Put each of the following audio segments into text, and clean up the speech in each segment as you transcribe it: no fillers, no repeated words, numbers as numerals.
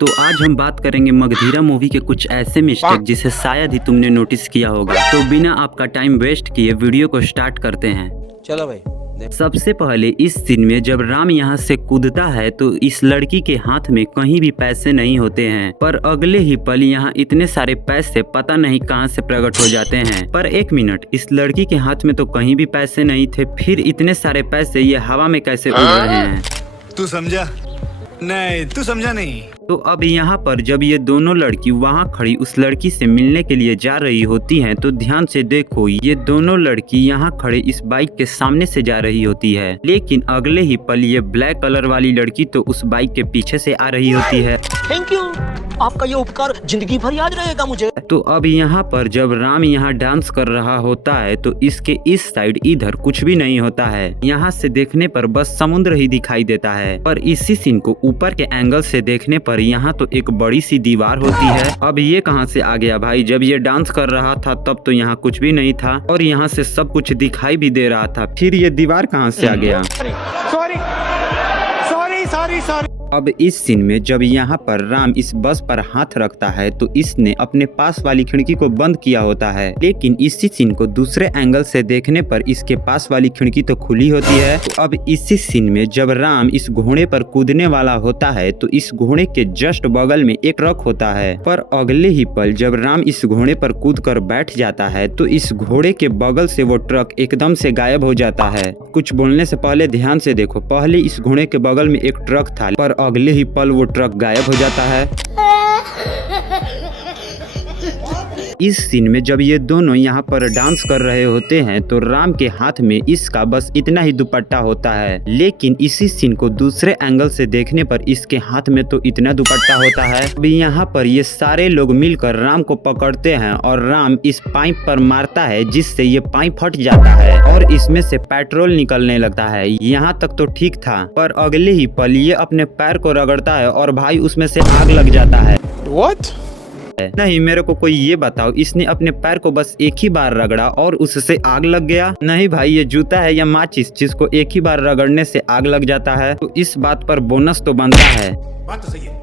तो आज हम बात करेंगे मगधीरा मूवी के कुछ ऐसे मिस्टेक जिसे शायद ही तुमने नोटिस किया होगा। तो बिना आपका टाइम वेस्ट किए वीडियो को स्टार्ट करते हैं। चलो भाई। सबसे पहले इस सीन में जब राम यहाँ से कूदता है तो इस लड़की के हाथ में कहीं भी पैसे नहीं होते हैं, पर अगले ही पल यहाँ इतने सारे पैसे पता नहीं कहाँ से प्रकट हो जाते हैं। पर एक मिनट, इस लड़की के हाथ में तो कहीं भी पैसे नहीं थे, फिर इतने सारे पैसे ये हवा में कैसे उड़ रहे हैं? तू समझा नहीं, तू समझा नहीं। तो अब यहाँ पर जब ये दोनों लड़की वहाँ खड़ी उस लड़की से मिलने के लिए जा रही होती हैं, तो ध्यान से देखो, ये दोनों लड़की यहाँ खड़े इस बाइक के सामने से जा रही होती है, लेकिन अगले ही पल ये ब्लैक कलर वाली लड़की तो उस बाइक के पीछे से आ रही होती है। थैंक यू, आपका ये उपकार जिंदगी भर याद रहेगा मुझे। तो अब यहाँ पर जब राम यहाँ डांस कर रहा होता है तो इसके इस साइड इधर कुछ भी नहीं होता है। यहाँ से देखने पर बस समुद्र ही दिखाई देता है, पर इसी सीन को ऊपर के एंगल से देखने पर यहाँ तो एक बड़ी सी दीवार होती है। अब ये कहाँ से आ गया भाई? जब ये डांस कर रहा था तब तो यहाँ कुछ भी नहीं था और यहाँ से सब कुछ दिखाई भी दे रहा था, फिर ये दीवार कहाँ से आ गया? Sorry sorry sorry. अब इस सीन में जब यहाँ पर राम इस बस पर हाथ रखता है तो इसने अपने पास वाली खिड़की को बंद किया होता है, लेकिन इसी सीन को दूसरे एंगल से देखने पर इसके पास वाली खिड़की तो खुली होती है। तो अब इसी सीन में जब राम इस घोड़े पर कूदने वाला होता है तो इस घोड़े के जस्ट बगल में एक ट्रक होता है, पर अगले ही पल जब राम इस घोड़े पर कूद कर बैठ जाता है तो इस घोड़े के बगल से वो ट्रक एकदम से गायब हो जाता है। कुछ बोलने से पहले ध्यान से देखो, पहले इस घोड़े के बगल में एक ट्रक था, पर अगले ही पल वो ट्रक गायब हो जाता है। इस सीन में जब ये दोनों यहाँ पर डांस कर रहे होते हैं तो राम के हाथ में इसका बस इतना ही दुपट्टा होता है, लेकिन इसी सीन को दूसरे एंगल से देखने पर इसके हाथ में तो इतना दुपट्टा होता है। अभी यहाँ पर ये सारे लोग मिलकर राम को पकड़ते हैं और राम इस पाइप पर मारता है जिससे ये पाइप फट जाता है और इसमें से पेट्रोल निकलने लगता है। यहाँ तक तो ठीक था, पर अगले ही पल ये अपने पैर को रगड़ता है और भाई उसमें से आग लग जाता है। What? नहीं, मेरे को कोई ये बताओ, इसने अपने पैर को बस एक ही बार रगड़ा और उससे आग लग गया? नहीं भाई, ये जूता है या माचिस जिसको एक ही बार रगड़ने से आग लग जाता है? तो इस बात पर बोनस तो बनता है। बात तो सही है।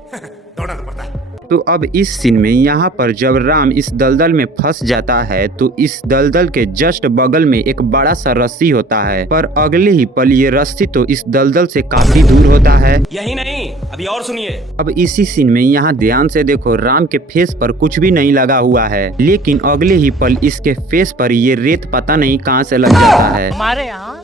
दौड़ना तो पड़ता है। तो अब इस सीन में यहाँ पर जब राम इस दलदल में फंस जाता है तो इस दलदल के जस्ट बगल में एक बड़ा सा रस्सी होता है, पर अगले ही पल ये रस्सी तो इस दलदल से काफी दूर होता है। यही नहीं, अभी और सुनिए। अब इसी सीन में यहाँ ध्यान से देखो, राम के फेस पर कुछ भी नहीं लगा हुआ है, लेकिन अगले ही पल इसके फेस पर ये रेत पता नहीं कहाँ से लग जाता है। हमारे यहाँ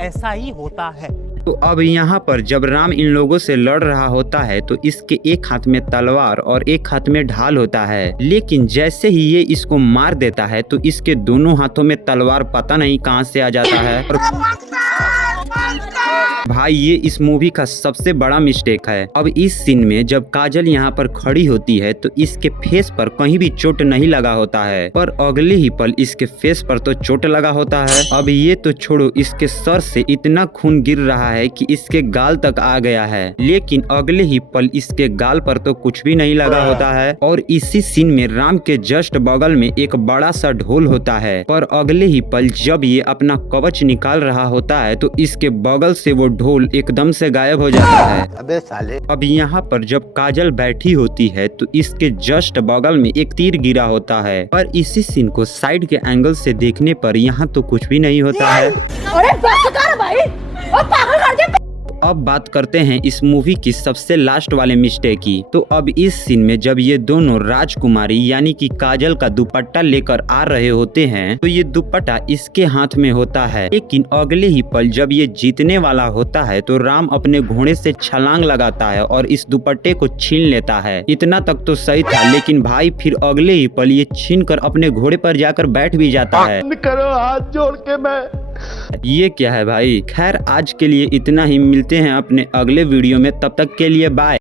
ऐसा ही होता है। तो अब यहाँ पर जब राम इन लोगों से लड़ रहा होता है तो इसके एक हाथ में तलवार और एक हाथ में ढाल होता है, लेकिन जैसे ही ये इसको मार देता है तो इसके दोनों हाथों में तलवार पता नहीं कहाँ से आ जाता है। और भाई ये इस मूवी का सबसे बड़ा मिस्टेक है। अब इस सीन में जब काजल यहाँ पर खड़ी होती है तो इसके फेस पर कहीं भी चोट नहीं लगा होता है, पर अगले ही पल इसके फेस पर तो चोट लगा होता है। अब ये तो छोड़ो, इसके सर से इतना खून गिर रहा है कि इसके गाल तक आ गया है, लेकिन अगले ही पल इसके गाल पर तो कुछ भी नहीं लगा होता है। और इसी सीन में राम के जस्ट बगल में एक बड़ा सा ढोल होता है, पर अगले ही पल जब ये अपना कवच निकाल रहा होता है तो इसके बगल से वो ढोल एकदम से गायब हो जाता है। अबे साले। अब यहाँ पर जब काजल बैठी होती है तो इसके जस्ट बगल में एक तीर गिरा होता है, पर इसी सीन को साइड के एंगल से देखने पर यहाँ तो कुछ भी नहीं होता है। अरे बस कर भाई, ओ पागल कर दिया। अब बात करते हैं इस मूवी की सबसे लास्ट वाले मिस्टेक की। तो अब इस सीन में जब ये दोनों राजकुमारी यानी कि काजल का दुपट्टा लेकर आ रहे होते हैं तो ये दुपट्टा इसके हाथ में होता है, लेकिन अगले ही पल जब ये जीतने वाला होता है तो राम अपने घोड़े से छलांग लगाता है और इस दुपट्टे को छीन लेता है। इतना तक तो सही था, लेकिन भाई फिर अगले ही पल ये छीन कर अपने घोड़े पर जाकर बैठ भी जाता है। करो हाथ जोड़ के मैं। ये क्या है भाई? खैर आज के लिए इतना ही, मिलते हैं अपने अगले वीडियो में, तब तक के लिए बाय।